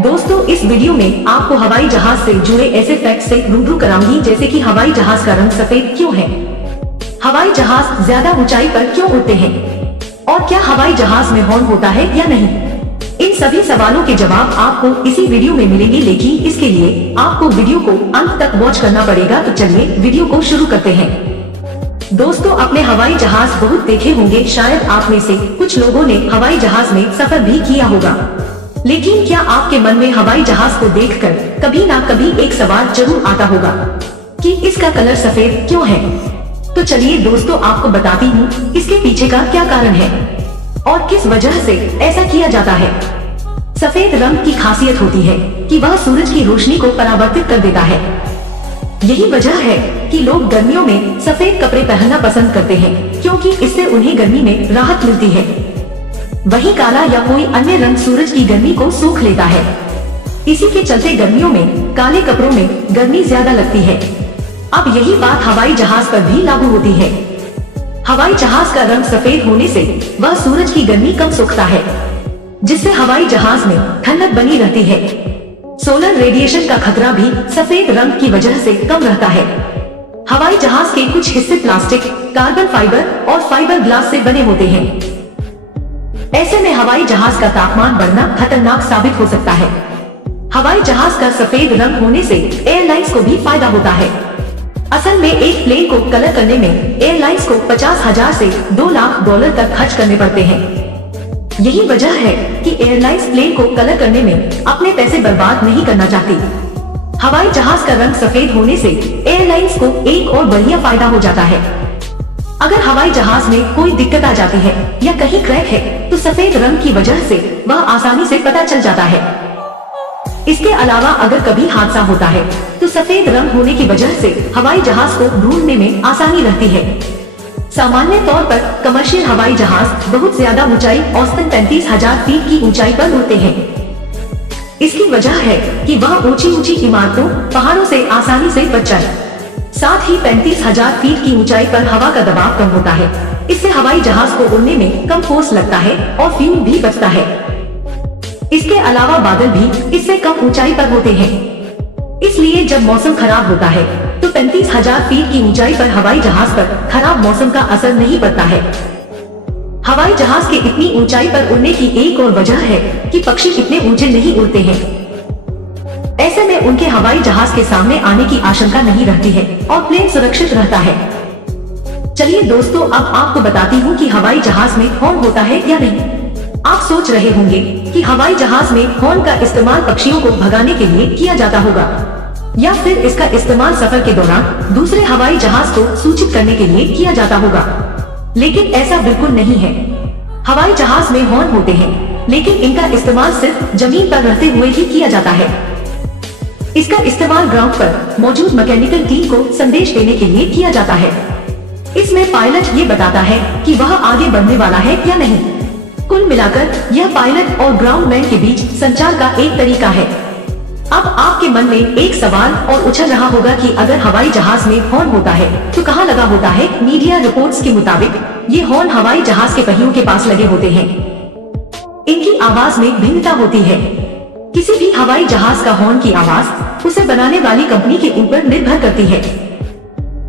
दोस्तों इस वीडियो में आपको हवाई जहाज से जुड़े ऐसे फैक्ट से रूबरू कराऊंगी जैसे कि हवाई जहाज का रंग सफेद क्यों है, हवाई जहाज ज्यादा ऊंचाई पर क्यों उड़ते हैं और क्या हवाई जहाज में हॉर्न होता है या नहीं। इन सभी सवालों के जवाब आपको इसी वीडियो में मिलेंगे, लेकिन इसके लिए आपको वीडियो को अंत तक वॉच करना पड़ेगा। तो चलिए वीडियो को शुरू करते हैं। दोस्तों आपने हवाई जहाज बहुत देखे होंगे, शायद आप में से कुछ लोगों ने हवाई जहाज में सफर भी किया होगा, लेकिन क्या आपके मन में हवाई जहाज को देखकर कभी ना कभी एक सवाल जरूर आता होगा कि इसका कलर सफेद क्यों है। तो चलिए दोस्तों आपको बताती हूँ इसके पीछे का क्या कारण है और किस वजह से ऐसा किया जाता है। सफेद रंग की खासियत होती है कि वह सूरज की रोशनी को परावर्तित कर देता है। यही वजह है कि लोग गर्मियों में सफेद कपड़े पहनना पसंद करते हैं, क्योंकि इससे उन्हें गर्मी में राहत मिलती है। वहीं काला या कोई अन्य रंग सूरज की गर्मी को सोख लेता है। इसी के चलते गर्मियों में काले कपड़ों में गर्मी ज्यादा लगती है। अब यही बात हवाई जहाज पर भी लागू होती है। हवाई जहाज का रंग सफेद होने से वह सूरज की गर्मी कम सोखता है, जिससे हवाई जहाज में ठंडक बनी रहती है। सोलर रेडिएशन का खतरा भी सफेद रंग की वजह से कम रहता है। हवाई जहाज के कुछ हिस्से प्लास्टिक, कार्बन फाइबर और फाइबर ग्लास से बने होते हैं। ऐसे में हवाई जहाज का तापमान बढ़ना खतरनाक साबित हो सकता है। हवाई जहाज का सफेद रंग होने से एयरलाइंस को भी फायदा होता है। असल में एक प्लेन को कलर करने में एयरलाइंस को 50,000 से $2 लाख तक खर्च करने पड़ते हैं। यही वजह है कि एयरलाइंस प्लेन को कलर करने में अपने पैसे बर्बाद नहीं करना चाहती। हवाई जहाज का रंग सफेद होने से एयरलाइंस को एक और बढ़िया फायदा हो जाता है। अगर हवाई जहाज में कोई दिक्कत आ जाती है या कहीं क्रैक है तो सफेद रंग की वजह से वह आसानी से पता चल जाता है। इसके अलावा अगर कभी हादसा होता है तो सफेद रंग होने की वजह से हवाई जहाज को ढूंढने में आसानी रहती है। सामान्य तौर पर कमर्शियल हवाई जहाज बहुत ज्यादा ऊंचाई, औसतन 35,000 फीट की ऊंचाई पर उड़ते हैं। इसकी वजह है कि वह ऊंची ऊंची इमारतों, पहाड़ों से आसानी से बच जाए। साथ ही 35,000 फीट की ऊंचाई पर हवा का दबाव कम होता है। इससे हवाई जहाज को उड़ने में कम फोर्स लगता है और फ्यूल भी बचता है। इसके अलावा बादल भी इससे कम ऊंचाई पर होते हैं। इसलिए जब मौसम खराब होता है तो 35,000 फीट की ऊंचाई पर हवाई जहाज पर खराब मौसम का असर नहीं पड़ता है। हवाई जहाज के इतनी ऊंचाई पर उड़ने की एक और वजह है कि पक्षी इतने ऊंचे नहीं उड़ते हैं। ऐसे में उनके हवाई जहाज के सामने आने की आशंका नहीं रहती है और प्लेन सुरक्षित रहता है। चलिए दोस्तों अब आपको बताती हूँ कि हवाई जहाज में हॉर्न होता है या नहीं। आप सोच रहे होंगे कि हवाई जहाज में हॉर्न का इस्तेमाल पक्षियों को भगाने के लिए किया जाता होगा, या फिर इसका इस्तेमाल सफर के दौरान दूसरे हवाई जहाज को सूचित करने के लिए किया जाता होगा। लेकिन ऐसा बिल्कुल नहीं है। हवाई जहाज में हॉर्न होते हैं, लेकिन इनका इस्तेमाल सिर्फ जमीन पर रहते हुए ही किया जाता है। इसका इस्तेमाल ग्राउंड पर मौजूद मैकेनिकल टीम को संदेश देने के लिए किया जाता है। इसमें पायलट ये बताता है कि वह आगे बढ़ने वाला है या नहीं। कुल मिलाकर यह पायलट और ग्राउंड मैन के बीच संचार का एक तरीका है। अब आपके मन में एक सवाल और उछल रहा होगा कि अगर हवाई जहाज में हॉर्न होता है तो कहाँ लगा होता है। मीडिया रिपोर्ट्स के मुताबिक ये हॉर्न हवाई जहाज के पहियों के पास लगे होते हैं। इनकी आवाज में भिन्नता होती है। किसी भी हवाई जहाज का हॉर्न की आवाज उसे बनाने वाली कंपनी के ऊपर निर्भर करती है।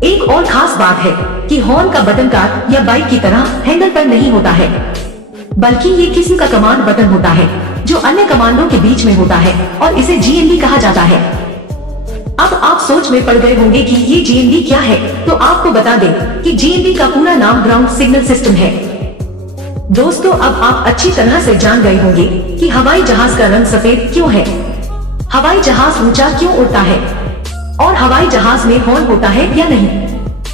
एक और खास बात है कि हॉर्न का बटन कार या बाइक की तरह हैंडल पर नहीं होता है, बल्कि ये किस्म का कमांड बटन होता है जो अन्य कमांडों के बीच में होता है और इसे GND कहा जाता है। अब आप सोच में पड़ गए होंगे कि ये GND क्या है, तो आपको बता दें कि GND का पूरा नाम ग्राउंड सिग्नल सिस्टम है। दोस्तों अब आप अच्छी तरह से जान गए होंगे कि हवाई जहाज का रंग सफेद क्यों है, हवाई जहाज ऊंचा क्यों उड़ता है और हवाई जहाज में हॉर्न होता है या नहीं।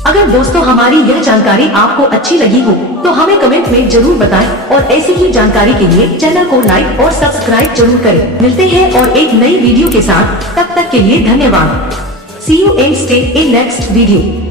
अगर दोस्तों हमारी यह जानकारी आपको अच्छी लगी हो तो हमें कमेंट में जरूर बताएं और ऐसी ही जानकारी के लिए चैनल को लाइक और सब्सक्राइब जरूर करें। मिलते हैं और एक नई वीडियो के साथ, तब तक के लिए धन्यवाद। See you and stay in next video.